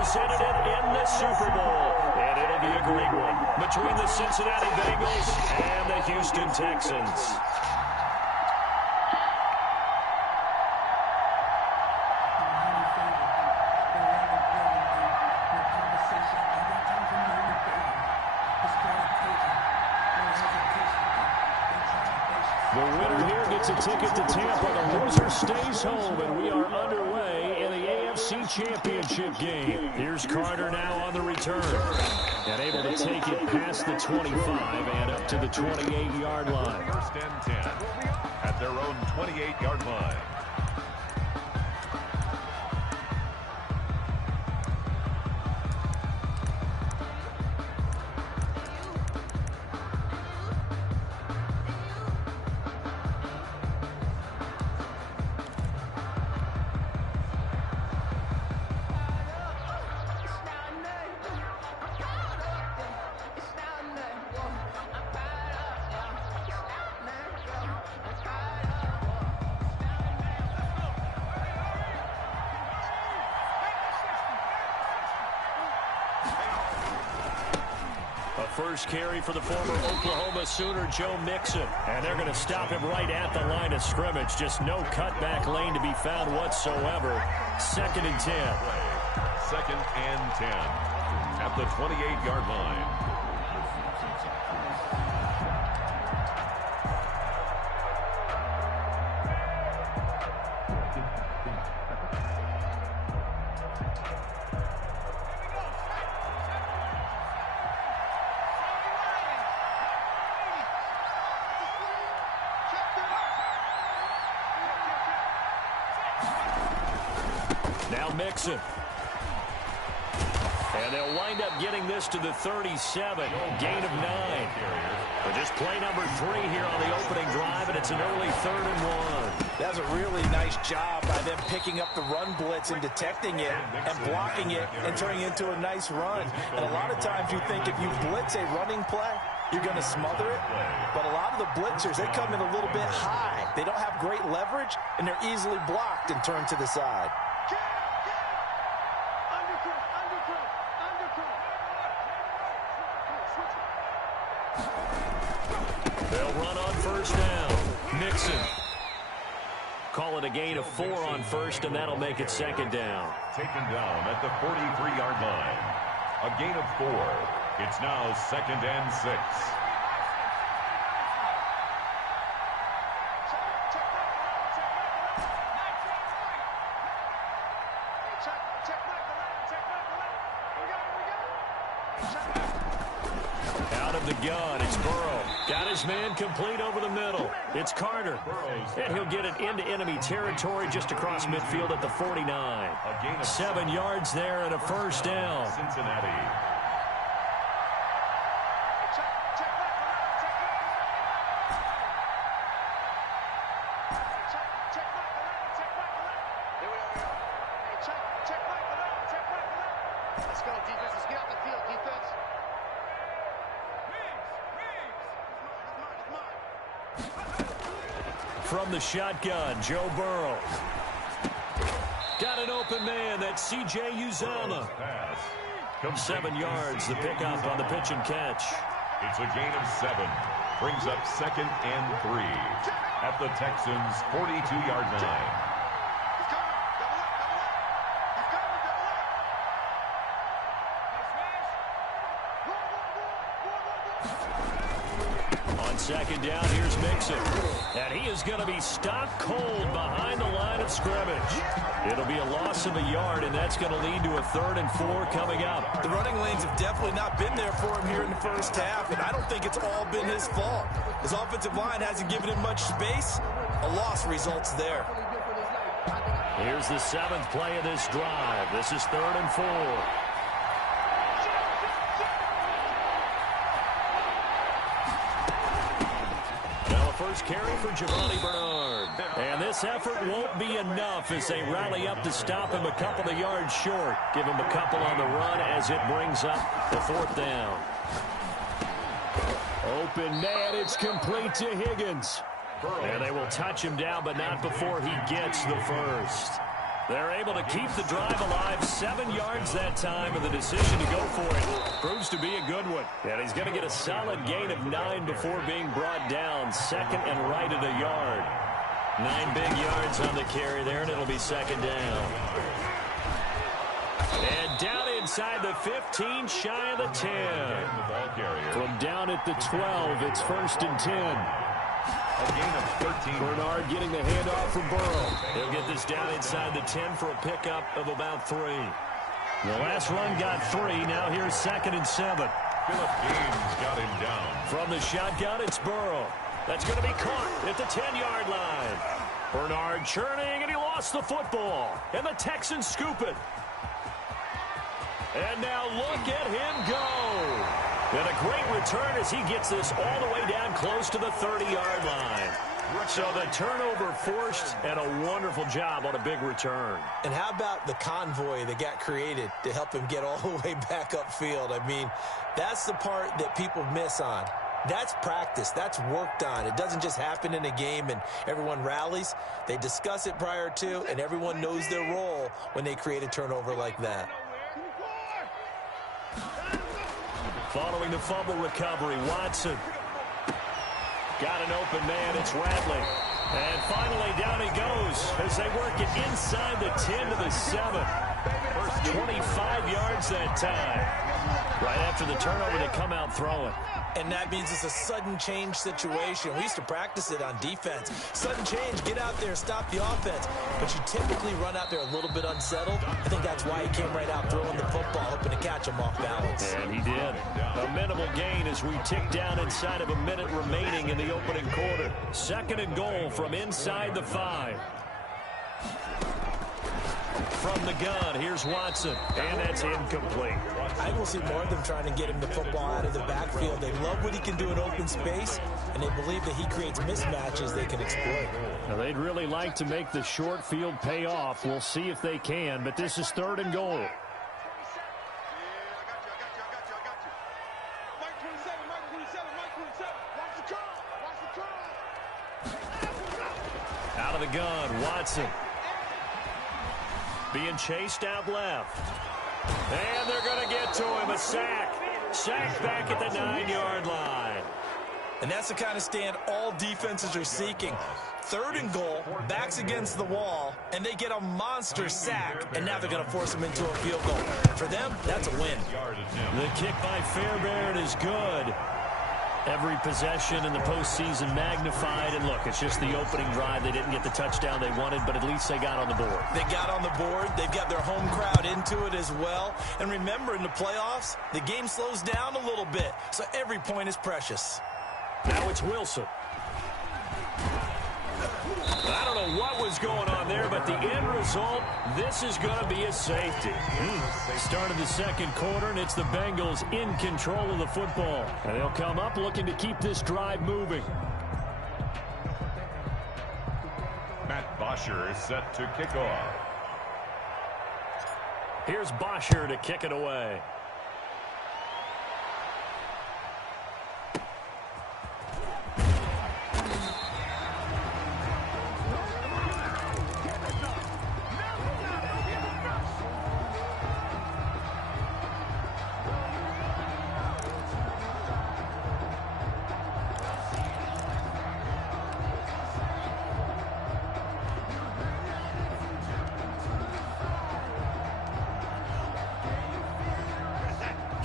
represented it in the Super Bowl. And it'll be a great one between the Cincinnati Bengals and the Houston Texans. The winner here gets a ticket to Tampa. The loser stays home, and we are underway in the AFC Championship game. Here's Carter now on the return. And able to take it past the 25 and up to the 28-yard line. First and 10 at their own 28-yard line. First carry for the former Oklahoma Sooner, Joe Mixon. And they're going to stop him right at the line of scrimmage. Just no cutback lane to be found whatsoever. 2nd and 10. 2nd and 10 at the 28-yard line. Now Mixon. And they'll wind up getting this to the 37. Gain of 9. But just play number 3 here on the opening drive, and it's an early 3rd and 1. That's a really nice job by them picking up the run blitz and detecting it and blocking it and turning it into a nice run. And a lot of times you think if you blitz a running play, you're going to smother it. But a lot of the blitzers, they come in a little bit high. They don't have great leverage, and they're easily blocked and turned to the side. They'll run on first down. Mixon. Call it a gain of 4 on first, and that'll make it 2nd down. Taken down at the 43-yard line. A gain of 4. It's now 2nd and 6. Out of the gun, it's Burrow. Got his man complete over the middle. It's Carter. And he'll get it into enemy territory just across midfield at the 49. 7 yards there and a first down. Cincinnati. Let's go, defense. Let's get out the field, defense. From the shotgun, Joe Burrow. Got an open man. That's C.J. Uzomah. 7 yards, the pickup on the pitch and catch. It's a gain of 7. Brings up 2nd and 3 at the Texans' 42-yard line. On 2nd down, here's Mixon. And he is going to be stopped cold behind the line of scrimmage. It'll be a loss of a yard, and that's going to lead to a 3rd and 4 coming up. The running lanes have definitely not been there for him here in the first half, and I don't think it's all been his fault. His offensive line hasn't given him much space. A loss results there. Here's the 7th play of this drive. This is 3rd and 4. First carry for Giovanni Bernard. And this effort won't be enough as they rally up to stop him a couple of yards short. Give him a couple on the run as it brings up the 4th down. Open man, it's complete to Higgins. And they will touch him down, but not before he gets the first. They're able to keep the drive alive, 7 yards that time, and the decision to go for it proves to be a good one. And he's going to get a solid gain of 9 before being brought down, second and right at a yard. 9 big yards on the carry there, and it'll be second down. And down inside the 15, shy of the 10. From down at the 12, it's first and 10. A gain of 13. Bernard getting the handoff from Burrow. He'll get this down inside the 10 for a pickup of about 3. The last run got 3. Now here's second and 7. Phillip Gaines got him down. From the shotgun, it's Burrow. That's going to be caught at the 10-yard line. Bernard churning, and he lost the football. And the Texans scoop it. And now look at him go. And a great return as he gets this all the way down close to the 30-yard line. So the turnover forced, and a wonderful job on a big return. And how about the convoy that got created to help him get all the way back upfield? I mean, that's the part that people miss on. That's practice. That's worked on. It doesn't just happen in a game and everyone rallies. They discuss it prior to, and everyone knows their role when they create a turnover like that. Following the fumble recovery, Watson. Got an open man, it's Rattling. And finally down he goes as they work it inside the 10 to the 7. First 25 yards that time. Right after the turnover, they come out throwing. And that means it's a sudden change situation. We used to practice it on defense. Sudden change, get out there, stop the offense. But you typically run out there a little bit unsettled. I think that's why he came right out throwing the football, hoping to catch him off balance. And he did. A minimal gain as we tick down inside of a minute remaining in the opening quarter. Second and goal from inside the 5. From the gun, here's Watson, and that's incomplete. I will see more of them trying to get him the football out of the backfield. They love what he can do in open space, and they believe that he creates mismatches they can exploit. Now, they'd really like to make the short field pay off. We'll see if they can, but this is third and goal. Out of the gun, Watson. Being chased out left. And they're going to get to him. A sack. Sack back at the 9-yard line. And that's the kind of stand all defenses are seeking. Third and goal, backs against the wall, and they get a monster sack, and now they're going to force them into a field goal. For them, that's a win. The kick by Fairbairn is good. Every possession in the postseason magnified. And look, it's just the opening drive. They didn't get the touchdown they wanted, but at least they got on the board. They got on the board. They've got their home crowd into it as well. And remember, in the playoffs, the game slows down a little bit, so every point is precious. Now it's Wilson. I don't know what was going on there, but the end result, this is going to be a safety. Start of the second quarter, and it's the Bengals in control of the football. And they'll come up looking to keep this drive moving. Matt Bosher is set to kick off. Here's Bosher to kick it away.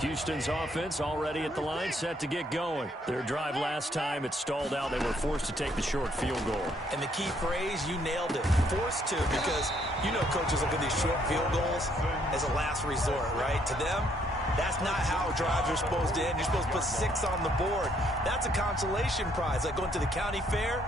Houston's offense already at the line, set to get going. Their drive last time, it stalled out. They were forced to take the short field goal. And the key phrase, you nailed it. Forced to, because you know coaches look at these short field goals as a last resort, right? To them, that's not how drives are supposed to end. You're supposed to put 6 on the board. That's a consolation prize. Like going to the county fair,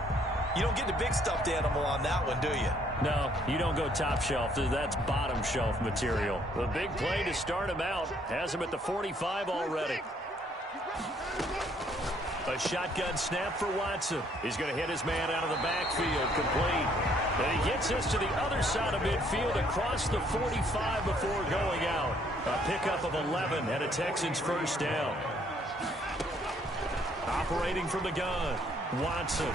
you don't get the big stuffed animal on that one, do you? No, you don't go top shelf. That's bottom shelf material. The big play to start him out. Has him at the 45 already. A shotgun snap for Watson. He's going to hit his man out of the backfield, complete. And he gets us to the other side of midfield across the 45 before going out. A pickup of 11 and a Texans first down. Operating from the gun, Watson.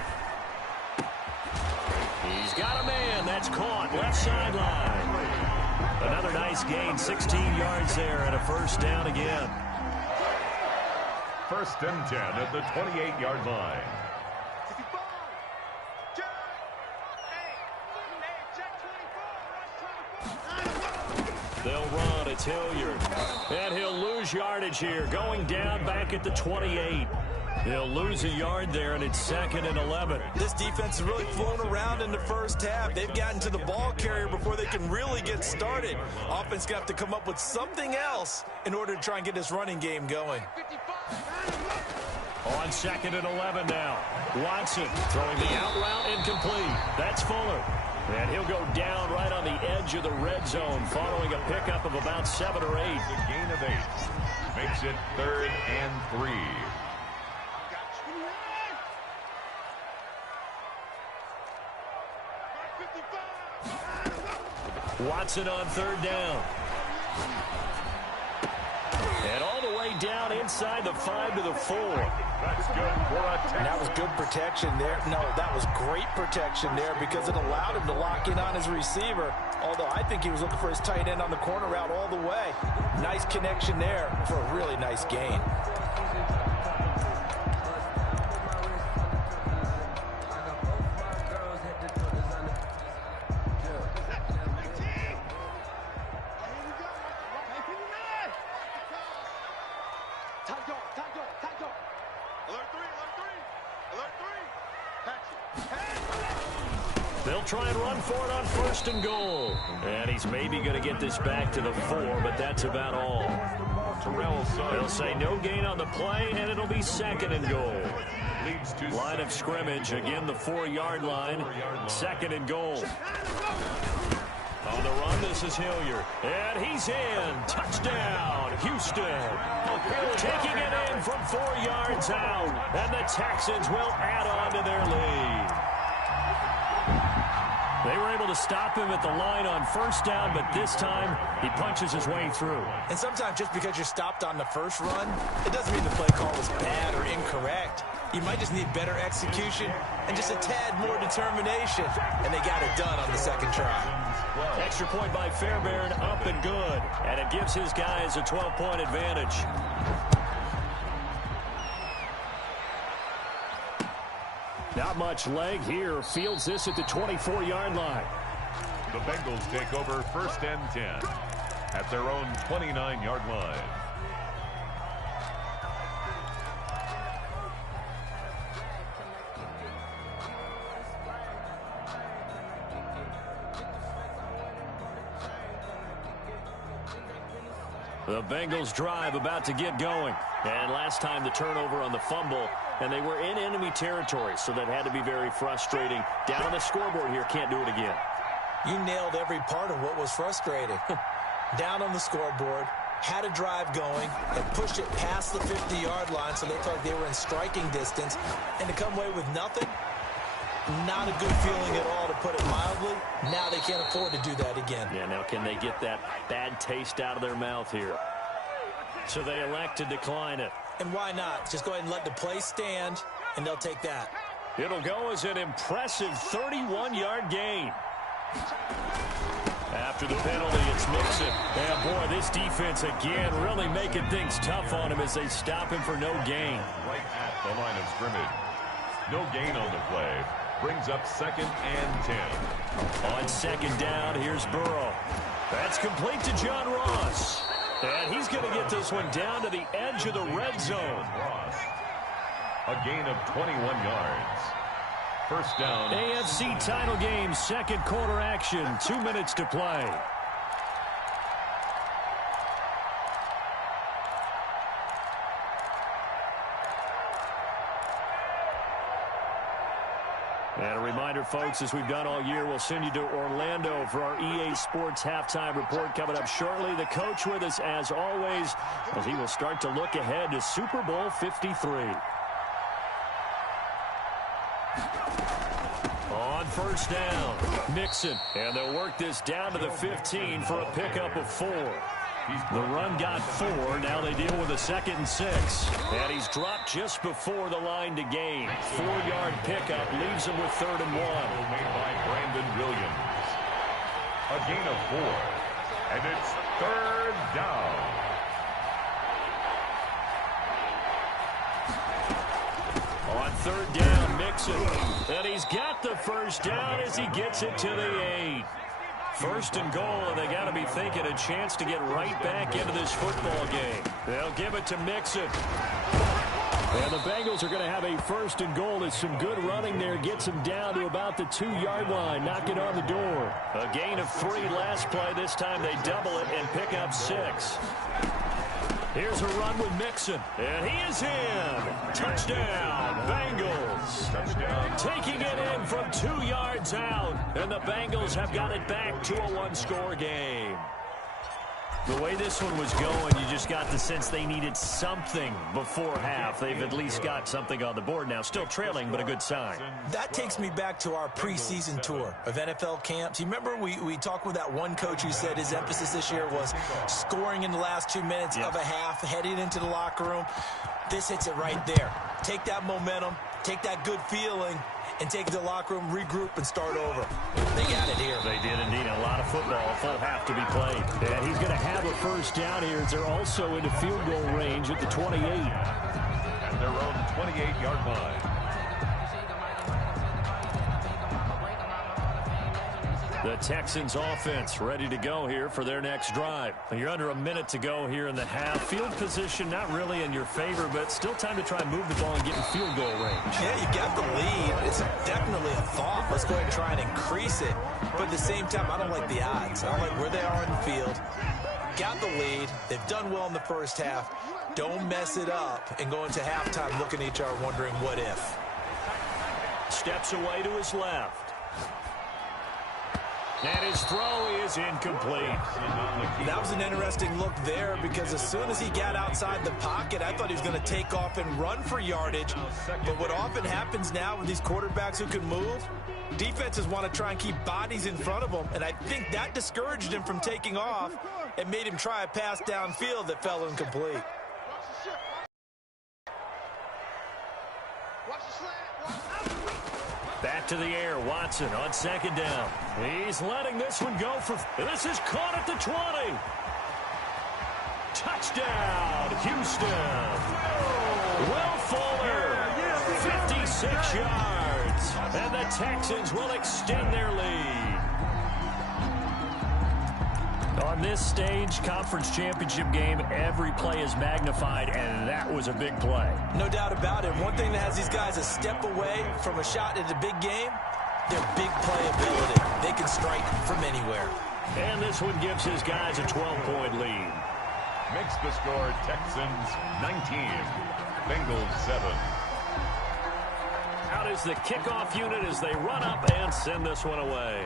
He's got a man. That's caught. Left sideline. Another nice gain, 16 yards there, and a first down again. 1st and 10 at the 28-yard line. They'll run. It's Hilliard. And he'll lose yardage here. Going down back at the 28. He'll lose a yard there, and it's 2nd and 11. This defense is really flown around in the first half. They've gotten to the ball carrier before they can really get started. Offense got to come up with something else in order to try and get this running game going. On 2nd and 11 now. Watson throwing the out route incomplete. That's Fuller. And he'll go down right on the edge of the red zone following a pickup of about 7 or 8. A gain of 8. Makes it 3rd and 3. Watson on 3rd down. And all the way down inside the 5 to the 4. That's good for a tackle. That was good protection there. No, that was great protection there because it allowed him to lock in on his receiver. Although I think he was looking for his tight end on the corner route all the way. Nice connection there for a really nice gain. They'll try and run for it on 1st and goal. And he's maybe going to get this back to the 4, but that's about all. They'll say no gain on the play, and it'll be 2nd and goal. Line of scrimmage, again the 4-yard line. 2nd and goal. On the run, this is Hilliard. And he's in. Touchdown, Houston. Taking it in from 4 yards out. And the Texans will add on to their lead. They were able to stop him at the line on 1st down, but this time he punches his way through. And sometimes just because you're stopped on the first run, it doesn't mean the play call was bad or incorrect. You might just need better execution and just a tad more determination. And they got it done on the 2nd try. Extra point by Fairbairn, up and good. And it gives his guys a 12-point advantage. Not much leg here. Fields this at the 24-yard line. The Bengals take over 1st and 10 at their own 29-yard line. The Bengals drive about to get going. And last time the turnover on the fumble, and they were in enemy territory, so that had to be very frustrating. Down on the scoreboard here, can't do it again. You nailed every part of what was frustrating. Down on the scoreboard, had a drive going, and pushed it past the 50-yard line so they felt like they were in striking distance, and to come away with nothing, not a good feeling at all, to put it mildly. Now they can't afford to do that again. Yeah, now can they get that bad taste out of their mouth here? So they elect to decline it. And why not? Just go ahead and let the play stand, and they'll take that. It'll go as an impressive 31-yard gain. After the penalty, it's Mixon. And boy, this defense again really making things tough on him as they stop him for no gain. Right at the line of scrimmage. No gain on the play. Brings up 2nd and 10. On 2nd down, here's Burrow. That's complete to John Ross. And he's going to get this one down to the edge of the red zone. Ross. A gain of 21 yards. 1st down. AFC title game, 2nd quarter action. 2 minutes to play. And a reminder, folks, as we've done all year, we'll send you to Orlando for our EA Sports halftime report coming up shortly. The coach with us, as always, as he will start to look ahead to Super Bowl 53. On 1st down, Mixon. And they'll work this down to the 15 for a pickup of 4. The run got 4. Now they deal with a 2nd and 6. And he's dropped just before the line to gain. 4-yard pickup leaves him with 3rd and 1. Made by Brandon Williams. A gain of 4. And it's third down. On third down, Mixon. And he's got the first down as he gets it to the 8. First and goal, and they got to be thinking a chance to get right back into this football game. They'll give it to Mixon. And the Bengals are going to have a first and goal. As some good running there gets them down to about the 2-yard line, knocking on the door. A gain of 3 last play. This time they double it and pick up 6. Here's a run with Mixon, and he is in. Touchdown, Bengals. Touchdown. Taking it in from 2 yards out, and the Bengals have got it back to a 1-score game. The way this one was going, you just got the sense they needed something before half. They've at least got something on the board now. Still trailing, but a good sign. That takes me back to our preseason tour of NFL camps. You remember we talked with that one coach who said his emphasis this year was scoring in the last 2 minutes of a half, heading into the locker room. This hits it right there. Take that momentum, take that good feeling, and take it to the locker room, regroup, and start over. They got it here. They did indeed. A lot of football, a full half to be played. And he's going to have a first down here as they're also into field goal range at the 28. At their own 28-yard line. The Texans offense ready to go here for their next drive. You're under a minute to go here in the half. Field position not really in your favor, but still time to try and move the ball and get in field goal range. Yeah, you got the lead. It's definitely a thought. Let's go ahead and try and increase it. But at the same time, I don't like the odds. I don't like where they are in the field. Got the lead. They've done well in the first half. Don't mess it up and go into halftime looking at each other wondering what if. Steps away to his left. And his throw is incomplete. That was an interesting look there because as soon as he got outside the pocket, I thought he was going to take off and run for yardage. But what often happens now with these quarterbacks who can move, defenses want to try and keep bodies in front of them. And I think that discouraged him from taking off and made him try a pass downfield that fell incomplete. Back to the air, Watson on second down. He's letting this one go for... This is caught at the 20. Touchdown, Houston. Will Fuller, 56 yards. And the Texans will extend their lead. On this stage, conference championship game, every play is magnified, and that was a big play. No doubt about it. One thing that has these guys a step away from a shot at a big game, their big playability. They can strike from anywhere. And this one gives his guys a 12-point lead. Makes the score Texans 19, Bengals 7. Out is the kickoff unit as they run up and send this one away.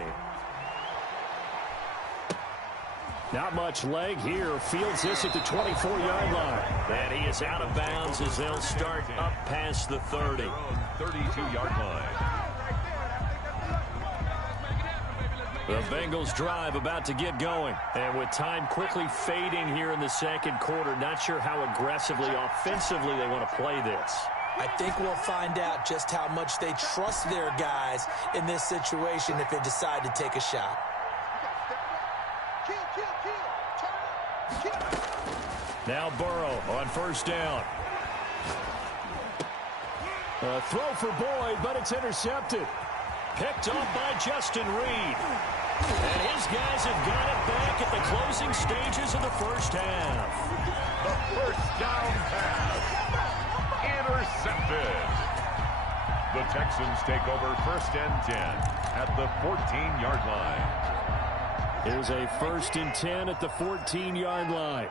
Not much leg here. Fields this at the 24-yard line. And he is out of bounds as they'll start up past the 30. 32-yard line. The Bengals drive about to get going. And with time quickly fading here in the second quarter, not sure how aggressively, offensively they want to play this. I think we'll find out just how much they trust their guys in this situation if they decide to take a shot. Now Burrow on first down. A throw for Boyd, but it's intercepted. Picked off by Justin Reed. And his guys have got it back at the closing stages of the first half. The first down pass. Intercepted. The Texans take over first and 10 at the 14-yard line. Here's a first and 10 at the 14-yard line.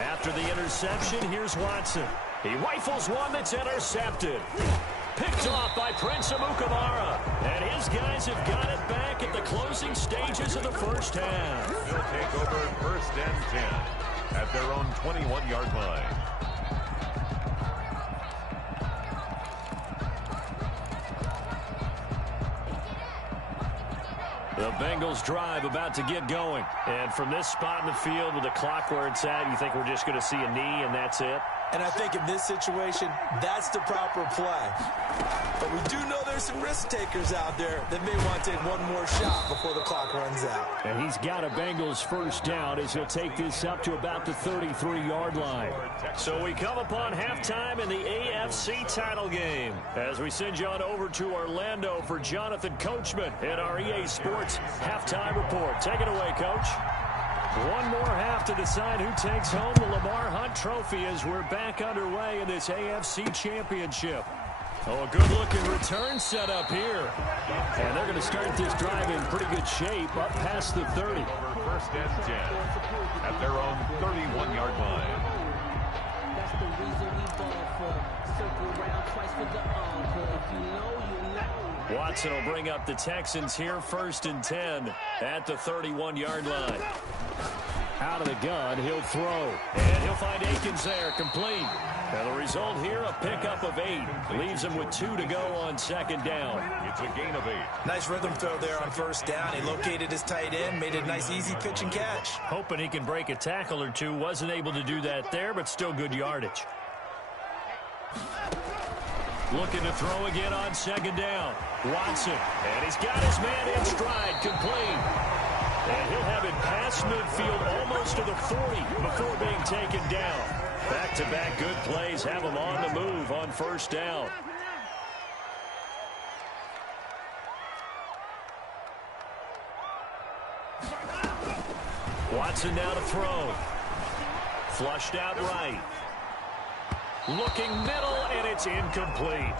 After the interception, here's Watson. He rifles one that's intercepted. Picked off by Prince Amukamara. And his guys have got it back at the closing stages of the first half. They'll take over first and 10 at their own 21-yard line. The Bengals drive about to get going. And from this spot in the field with the clock where it's at, you think we're just going to see a knee and that's it? And I think in this situation, that's the proper play. But we do know there's some risk takers out there that may want to take one more shot before the clock runs out. And he's got a Bengals first down as he'll take this up to about the 33-yard line. So we come upon halftime in the AFC title game as we send you on over to Orlando for Jonathan Coachman in our EA Sports halftime report. Take it away, Coach. One more half to decide who takes home the Lamar Hunt Trophy as we're back underway in this AFC Championship. Oh, a good-looking return set up here. And they're going to start this drive in pretty good shape up past the 30. First and 10 at their own 31-yard line. That's the reason we ball for. Circle around twice for the encore. If you know, you know. Watson will bring up the Texans here first and 10 at the 31-yard line. Out of the gun, he'll throw. And he'll find Akins there, complete. And the result here, a pickup of 8. Leaves him with 2 to go on second down. It's a gain of 8. Nice rhythm throw there on first down. He located his tight end, made a nice easy pitch and catch. Hoping he can break a tackle or two. Wasn't able to do that there, but still good yardage. Looking to throw again on second down. Watson. And he's got his man in stride, complete. And he'll have it past midfield almost to the 40 before being taken down. Back-to-back good plays have him on the move on first down. Watson now to throw. Flushed out right. Looking middle, and it's incomplete.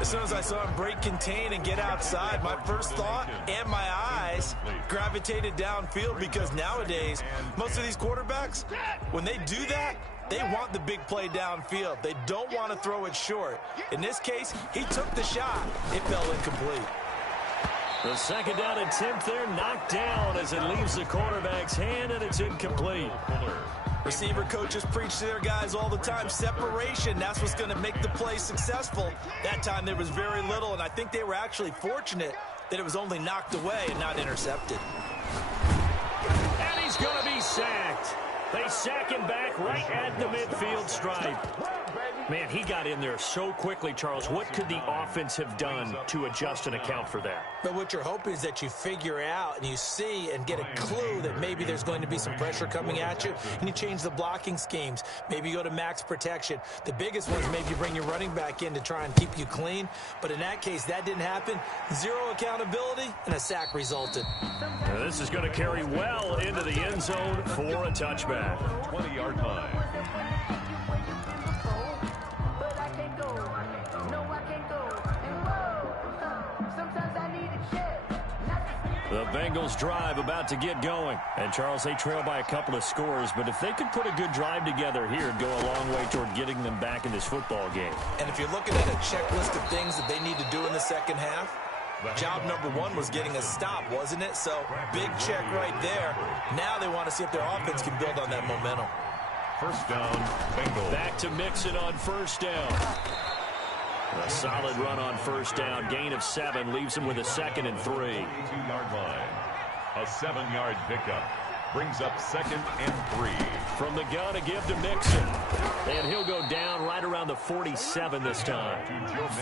As soon as I saw him break contain and get outside, my first thought and my eyes gravitated downfield, because nowadays, most of these quarterbacks, when they do that, they want the big play downfield. They don't want to throw it short. In this case, he took the shot. It fell incomplete. The second down attempt there knocked down as it leaves the quarterback's hand, and it's incomplete. Receiver coaches preach to their guys all the time. Separation, that's what's going to make the play successful. That time there was very little, and I think they were actually fortunate that it was only knocked away and not intercepted. And he's going to be sacked. They sack him back right at the midfield stripe. Man, he got in there so quickly, Charles. What could the offense have done to adjust and account for that? But what you're hoping is that you figure out and you see and get a clue that maybe there's going to be some pressure coming at you, and you change the blocking schemes. Maybe you go to max protection. The biggest one is maybe you bring your running back in to try and keep you clean. But in that case, that didn't happen. Zero accountability, and a sack resulted. Now, this is going to carry well into the end zone for a touchback. 20-yard line. The Bengals drive about to get going. And, Charles, they trail by a couple of scores, but if they could put a good drive together here, it'd go a long way toward getting them back in this football game. And if you're looking at a checklist of things that they need to do in the second half, job number 1 was getting a stop, wasn't it? So, big check right there. Now they want to see if their offense can build on that momentum. First down, Bengals. Back to Mixon on first down. A solid run on first down. Gain of 7 leaves him with a 2nd and 3. 2-yard line. A 7-yard pickup. Brings up 2nd and 3. From the gun to give to Mixon. And he'll go down right around the 47 this time.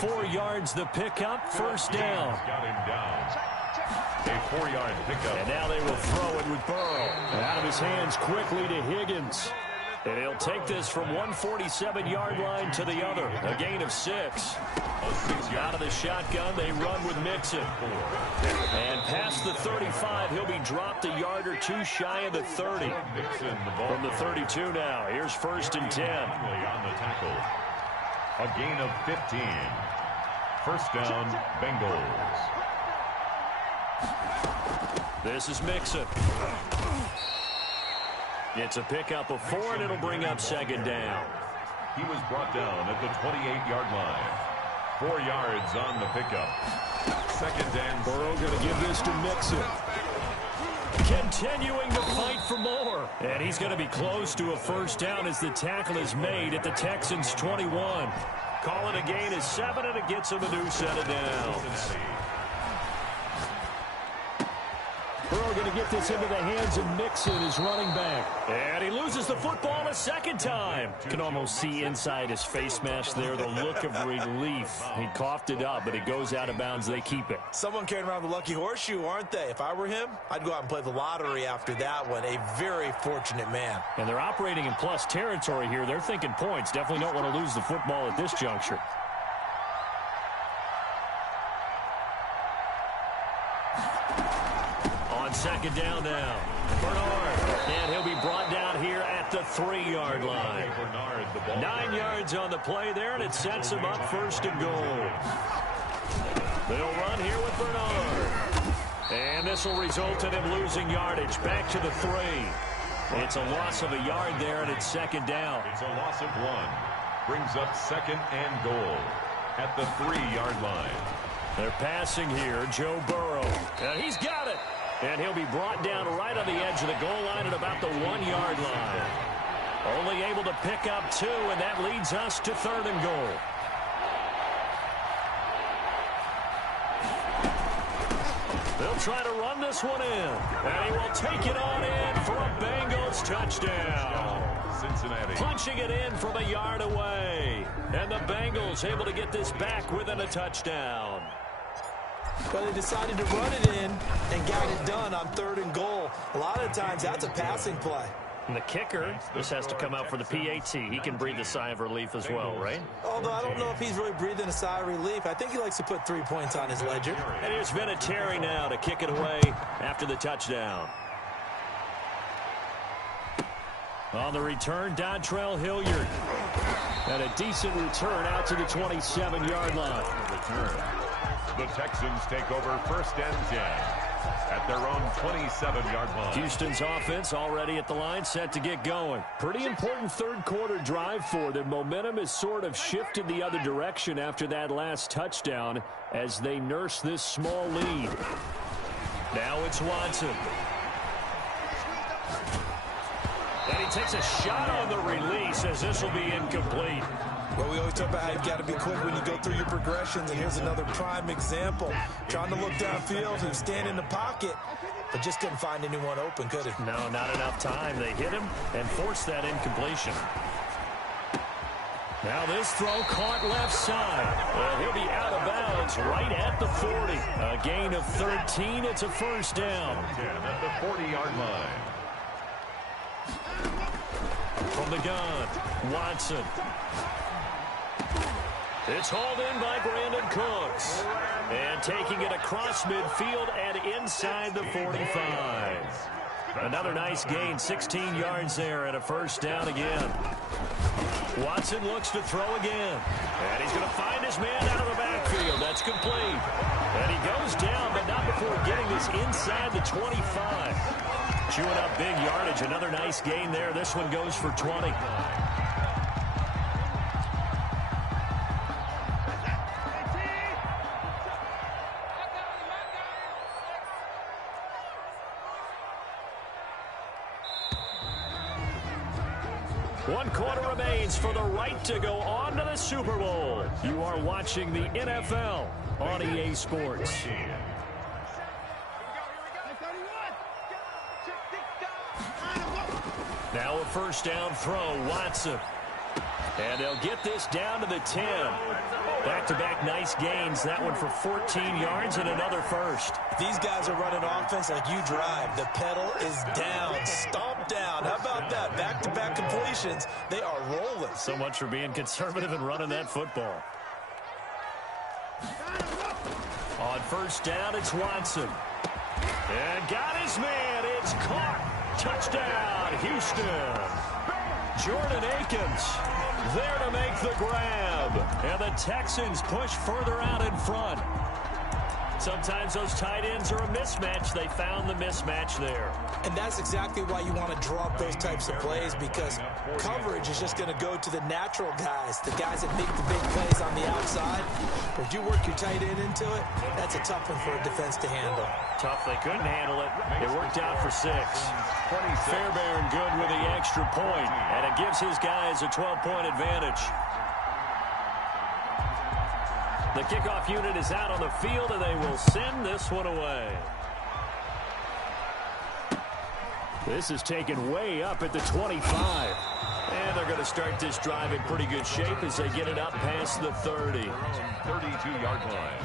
4 yards the pickup. First down. Got him down. A 4-yard pickup. And now they will throw it with Burrow. Out of his hands quickly to Higgins. And he'll take this from 147-yard line to the other. A gain of 6. Out of the shotgun, they run with Mixon. And past the 35, he'll be dropped a yard or 2 shy of the 30. From the 32 now, here's first and 10. On the tackle. A gain of 15. First down, Bengals. This is Mixon. It's a pickup of 4, and it'll bring up second down. He was brought down at the 28-yard line. 4 yards on the pickup. Second and Burrow going to give this to Mixon. Continuing to fight for more. And he's going to be close to a first down as the tackle is made at the Texans' 21. Call it a gain of 7, and it gets him a new set of downs. Burrow going to get this into the hands of Mixon, his running back. And he loses the football a second time. You can almost see inside his face mask there the look of relief. He coughed it up, but it goes out of bounds. They keep it. Someone carrying around the lucky horseshoe, aren't they? If I were him, I'd go out and play the lottery after that one. A very fortunate man. And they're operating in plus territory here. They're thinking points. Definitely don't want to lose the football at this juncture. On second down now, Bernard, and he'll be brought down here at the 3-yard line. 9 yards on the play there, and it sets him up first and goal. They'll run here with Bernard, and this will result in him losing yardage back to the 3. It's a loss of a yard there, and it's second down. It's a loss of 1. Brings up second and goal at the 3-yard line. They're passing here, Joe Burrow, and he's got it. And he'll be brought down right on the edge of the goal line at about the 1-yard line. Only able to pick up 2, and that leads us to 3rd and goal. They'll try to run this one in. And he will take it on in for a Bengals touchdown. Cincinnati. Punching it in from a yard away. And the Bengals able to get this back within a touchdown. But they decided to run it in and got it done on 3rd and goal. A lot of times, that's a passing play. And the kicker, this has to come out for the PAT. He can breathe a sigh of relief as well, right? Although I don't know if he's really breathing a sigh of relief. I think he likes to put 3 points on his ledger. And here's Vinatieri now to kick it away after the touchdown. On the return, Dontrell Hilliard. And a decent return out to the 27-yard line. The Texans take over 1st and 10 at their own 27-yard line. Houston's offense already at the line, set to get going. Pretty important third-quarter drive for them. Momentum has sort of shifted the other direction after that last touchdown as they nurse this small lead. Now it's Watson. And he takes a shot on the release as this will be incomplete. Well, we always talk about how you've got to be quick when you go through your progressions, and here's another prime example. Trying to look downfield, he was standing in the pocket, but just couldn't find anyone open, could he? No, not enough time. They hit him and forced that incompletion. Now this throw caught left side. Well, he'll be out of bounds right at the 40. A gain of 13. It's a first down. 10 at the 40-yard line. From the gun, Watson. It's hauled in by Brandon Cooks. And taking it across midfield and inside the 45. Another nice gain, 16 yards there and a first down again. Watson looks to throw again. And he's going to find his man out of the backfield. That's complete. And he goes down, but not before getting this inside the 25. Chewing up big yardage. Another nice gain there. This one goes for 20. One quarter remains for the right to go on to the Super Bowl. You are watching the NFL on EA Sports. Now a first down throw, Watson. And they'll get this down to the 10. Back-to-back nice gains. That one for 14 yards and another first. These guys are running offense like you drive. The pedal is down, stomp down. How about that? Back-to-back completions. They are rolling. So much for being conservative and running that football. On first down, it's Watson. And got his man. It's caught. Touchdown, Houston. Jordan Akins there to make the grab. And the Texans push further out in front. Sometimes those tight ends are a mismatch. They found the mismatch there. And that's exactly why you want to draw up those types of plays, because coverage is just going to go to the natural guys, the guys that make the big plays on the outside. But if you work your tight end into it, that's a tough one for a defense to handle. Tough. They couldn't handle it. It worked out for 6. Fairbairn good with the extra point, and it gives his guys a 12-point advantage. The kickoff unit is out on the field, and they will send this one away. This is taken way up at the 25. And they're going to start this drive in pretty good shape as they get it up past the 30. 32-yard line.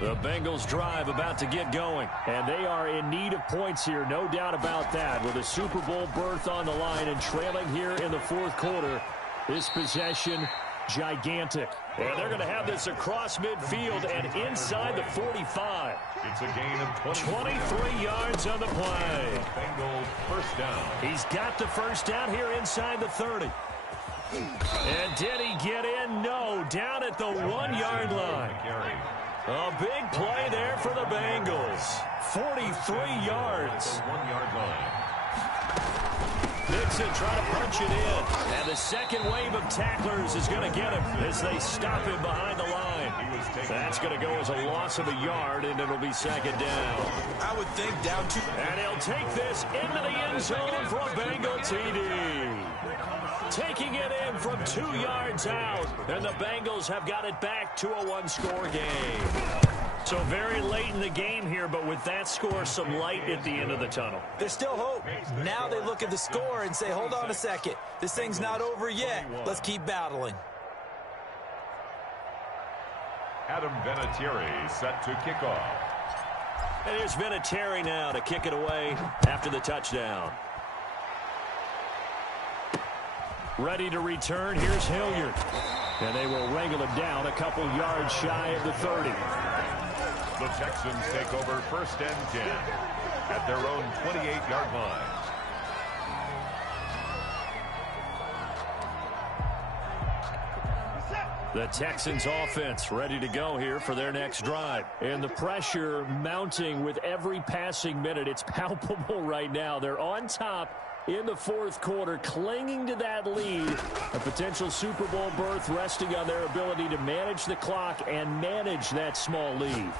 The Bengals drive about to get going, and they are in need of points here, no doubt about that. With a Super Bowl berth on the line and trailing here in the fourth quarter, this possession gigantic. And they're going to have this across midfield and inside the 45. It's a gain of 23 yards on the play. Bengals first down. He's got the first down here inside the 30. And did he get in? No, down at the 1-yard line. A big play there for the Bengals. 43 yards. 1-yard line. Nixon trying to punch it in. And the second wave of tacklers is going to get him as they stop him behind the line. That's going to go as a loss of a yard, and it'll be second down. I would think down 2. And he'll take this into the end zone for a Bengal TD. Taking it in from 2 yards out. And the Bengals have got it back to a one-score game. So very late in the game here, but with that score, some light at the end of the tunnel. There's still hope. Now they look at the score and say, hold on a second. This thing's not over yet. Let's keep battling. Adam Vinatieri set to kick off. And here's Vinatieri now to kick it away after the touchdown. Ready to return, here's Hilliard. And they will wrangle him down a couple yards shy of the 30. The Texans take over first and 10 at their own 28-yard line. The Texans offense ready to go here for their next drive. And the pressure mounting with every passing minute. It's palpable right now. They're on top in the fourth quarter, clinging to that lead. A potential Super Bowl berth resting on their ability to manage the clock and manage that small lead.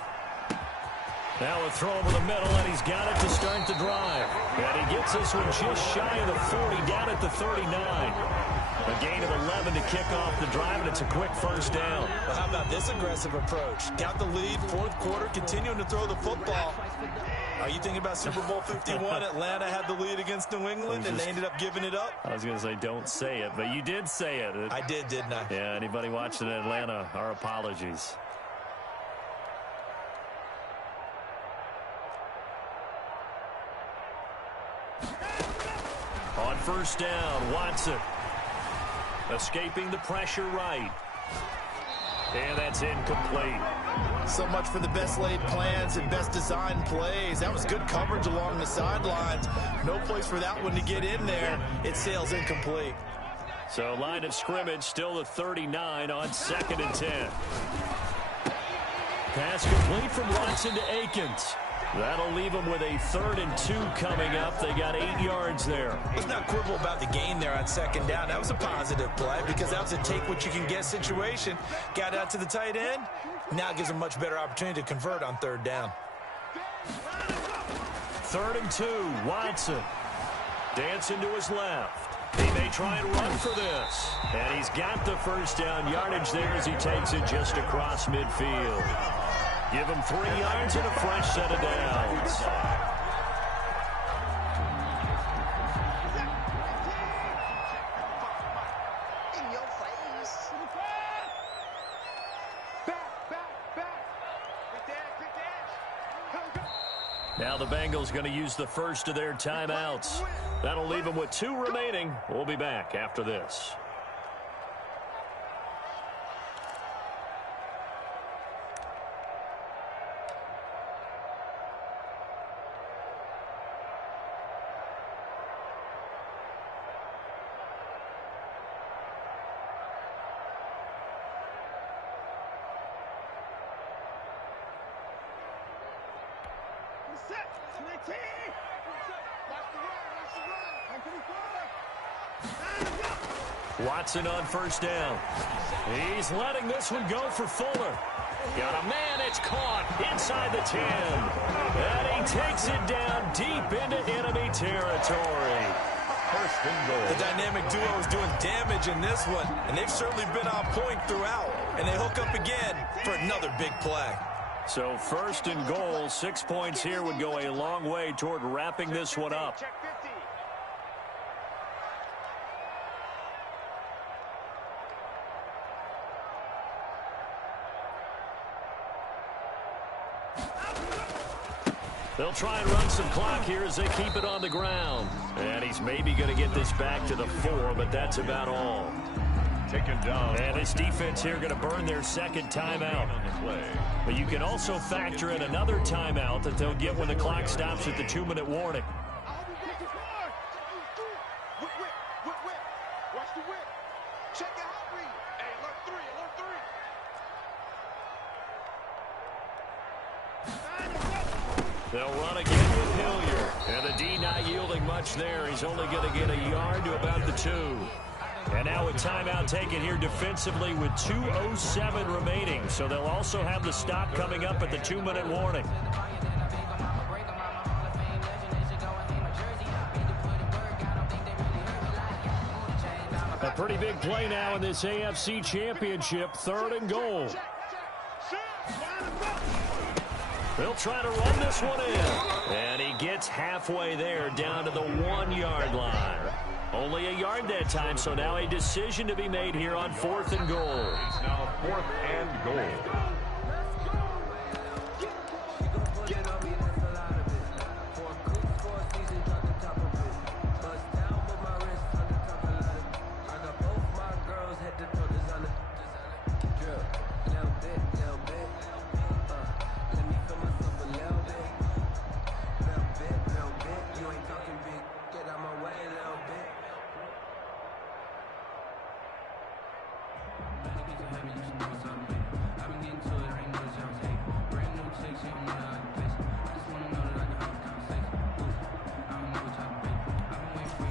Now a throw over the middle, and he's got it to start the drive. And he gets this one just shy of the 40, down at the 39. A gain of 11 to kick off the drive, and it's a quick first down. Well, how about this aggressive approach? Got the lead, fourth quarter, continuing to throw the football. Are you thinking about Super Bowl 51? Atlanta had the lead against New England, and they ended up giving it up? I was going to say don't say it, but you did say it. I did, didn't I? Yeah, anybody watching Atlanta, our apologies. On first down, Watson. Escaping the pressure right. And that's incomplete. So much for the best laid plans and best designed plays. That was good coverage along the sidelines. No place for that one to get in there. It sails incomplete. So line of scrimmage still the 39 on 2nd and 10. Pass complete from Watson to Akins. That'll leave them with a 3rd and 2 coming up. They got 8 yards there. Let's not quibble about the gain there on 2nd down. That was a positive play because that was a take-what-you-can-get situation. Got out to the tight end. Now gives them much better opportunity to convert on 3rd down. 3rd and 2, Watson. Dancing to his left. He may try and run for this. And he's got the first down yardage there as he takes it just across midfield. Give him 3 yards and a fresh set of downs. In your face. Now the Bengals going to use the first of their timeouts. That'll leave them with 2 remaining. We'll be back after this. Watson on first down. He's letting this one go for Fuller. Got a man, it's caught inside the 10. And he takes it down deep into enemy territory. First and goal. The dynamic duo is doing damage in this one, and they've certainly been on point throughout. And they hook up again for another big play. So first and goal, 6 points here would go a long way toward wrapping this one up. They'll try and run some clock here as they keep it on the ground. And he's maybe going to get this back to the 4, but that's about all. Taken down. And this defense here going to burn their second timeout. But you can also factor in another timeout that they'll get when the clock stops at the 2-minute warning. They'll run again with Hilliard. And the D not yielding much there. He's only going to get a yard to about the 2. And now a timeout taken here defensively with 2:07 remaining. So they'll also have the stop coming up at the 2-minute warning. A pretty big play now in this AFC Championship. 3rd and goal. They'll try to run this one in. And he gets halfway there down to the 1-yard line. Only a yard that time, so now a decision to be made here on 4th and goal. It's now 4th and goal.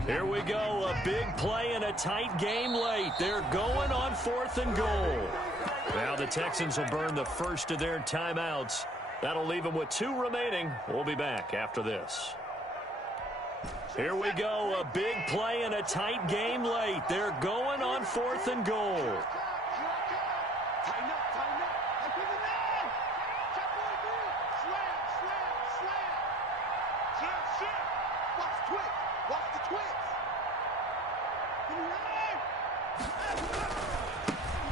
Here we go, a big play and a tight game late. They're going on 4th and goal. Now the Texans will burn the first of their timeouts. That'll leave them with 2 remaining. We'll be back after this. Here we go, a big play and a tight game late. They're going on 4th and goal.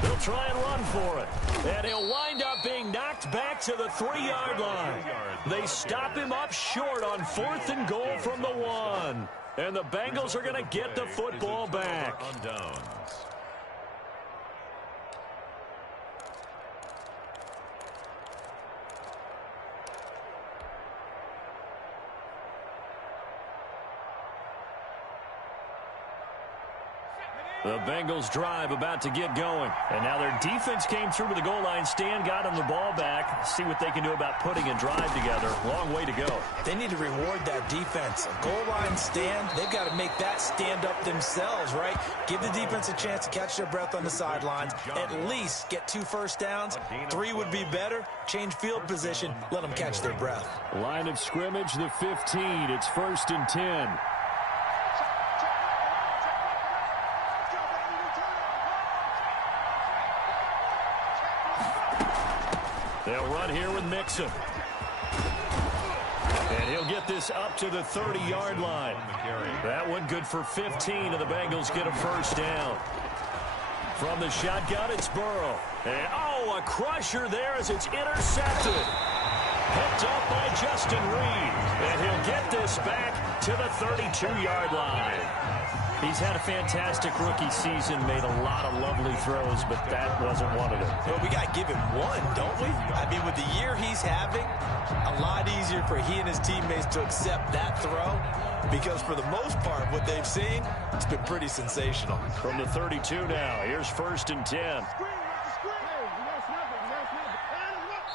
They'll try and run for it. And he'll wind up being knocked back to the 3-yard line. They stop him up short on 4th and goal from the 1. And the Bengals are going to get the football back. On downs. The Bengals drive about to get going. And now their defense came through to the goal line stand, got them the ball back. See what they can do about putting a drive together. Long way to go. They need to reward that defense. A goal line stand, they've got to make that stand up themselves, right? Give the defense a chance to catch their breath on the sidelines. At least get 2 first downs. 3 would be better. Change field position. Let them catch their breath. Line of scrimmage, the 15. It's 1st and 10. They'll run here with Mixon. And he'll get this up to the 30-yard line. That one good for 15, and the Bengals get a first down. From the shotgun, it's Burrow. And, a crusher there as it's intercepted. Picked up by Justin Reed. And he'll get this back to the 32-yard line. He's had a fantastic rookie season, made a lot of lovely throws, but that wasn't one of them. Well, we got to give him one, don't we? I mean, with the year he's having, a lot easier for he and his teammates to accept that throw because for the most part, what they've seen, it's been pretty sensational. From the 32 now, here's 1st and 10.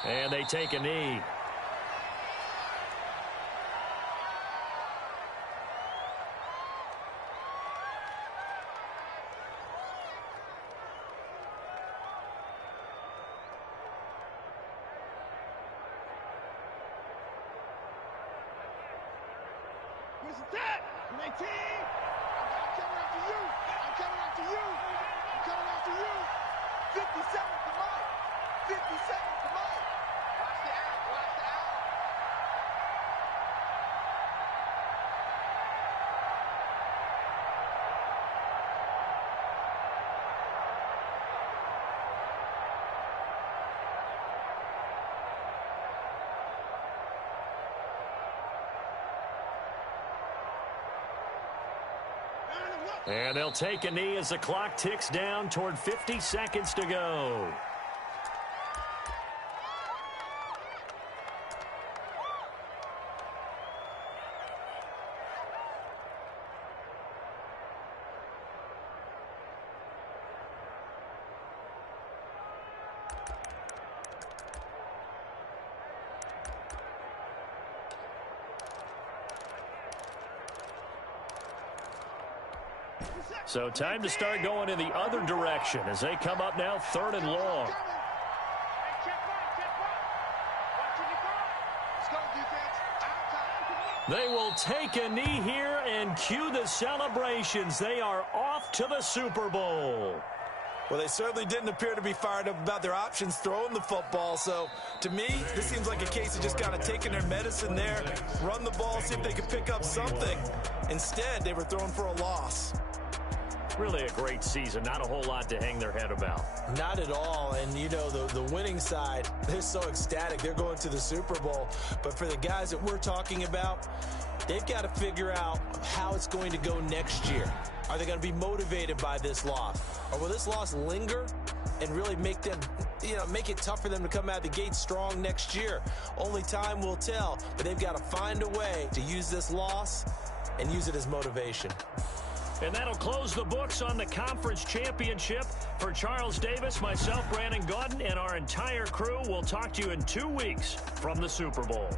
And they take a knee. And they'll take a knee as the clock ticks down toward 50 seconds to go. So time to start going in the other direction as they come up now 3rd and long. They will take a knee here and cue the celebrations. They are off to the Super Bowl. Well, they certainly didn't appear to be fired up about their options throwing the football. So, to me, this seems like a case of just kind of taking their medicine there, run the ball, see if they could pick up something. Instead, they were throwing for a loss. Really a great season. Not a whole lot to hang their head about. Not at all. And, you know, the winning side, they're so ecstatic. They're going to the Super Bowl. But for the guys that we're talking about, they've got to figure out how it's going to go next year. Are they going to be motivated by this loss? Or will this loss linger and really make them, you know, make it tough for them to come out of the gate strong next year? Only time will tell. But they've got to find a way to use this loss and use it as motivation. And that'll close the books on the conference championship. For Charles Davis, myself, Brandon Gaudin, and our entire crew, we'll talk to you in 2 weeks from the Super Bowl.